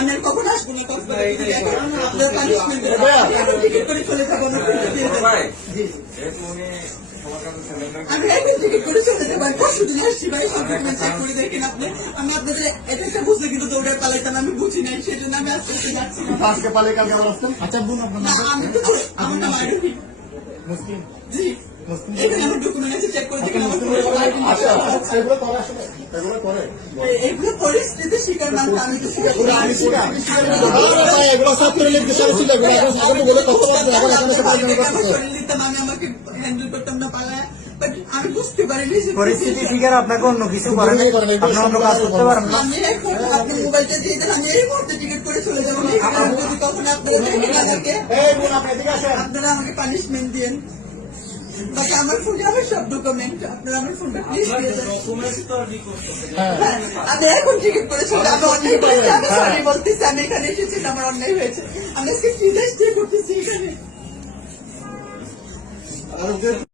আমি কখন আসবো না আপনার পানিশমেন্ট টিকিট করে চলে যাবো আমি এখন টিকিট করে চলে যাবো পরশু দিন আসছি ভাই সব ডকুমেন্ট চেক করে দেখেন আপনি আমি আপনাদের এটা একটা বুঝলে কিন্তু দৌড়ের পালাইতাম আমি বুঝি নাই সেই জন্য আমি আজকে যাচ্ছি আজকে পালে কালকে আবার আসতেন। আচ্ছা বোন আপনার আমি তো আমার নাম আরোহী মুসলিম জি এখানে আমার ডকুমেন্ট আছে চেক করে দেখেন এগুলো পরিস্থিতি শিকার মানুষ আমি তো শিকার এগুলো সব করে দেশের ছিল বলে কথাবার্তা আবার এখানে দিতাম আমি আমাকে হ্যান্ডেল করতাম না পালায় আমি বুঝতে পারিনি পরিস্থিতি শিকার আপনাকে অন্য কিছু করেন আপনি অন্য কাজ করতে পারেন না। আমি এখন আপনার মোবাইলটা দিয়ে দেন আমি এই মুহূর্তে টিকিট করে চলে যাবো যদি কখন আপনারা দেখেন আমাকে আপনারা আমাকে পানিশমেন্ট দিন বাকি আমার ফোনে আমার সব ডকুমেন্ট আপনারা আমার ফোনটা প্লিজ দিয়ে দেন আমি এখন টিকিট করে চলে আমি অন্যায় করেছি আমি সরি বলতেছি আমি এখানে এসেছি আমার অন্যায় হয়েছে আমি আজকে ফ্রি স্টে করতেছি এখানে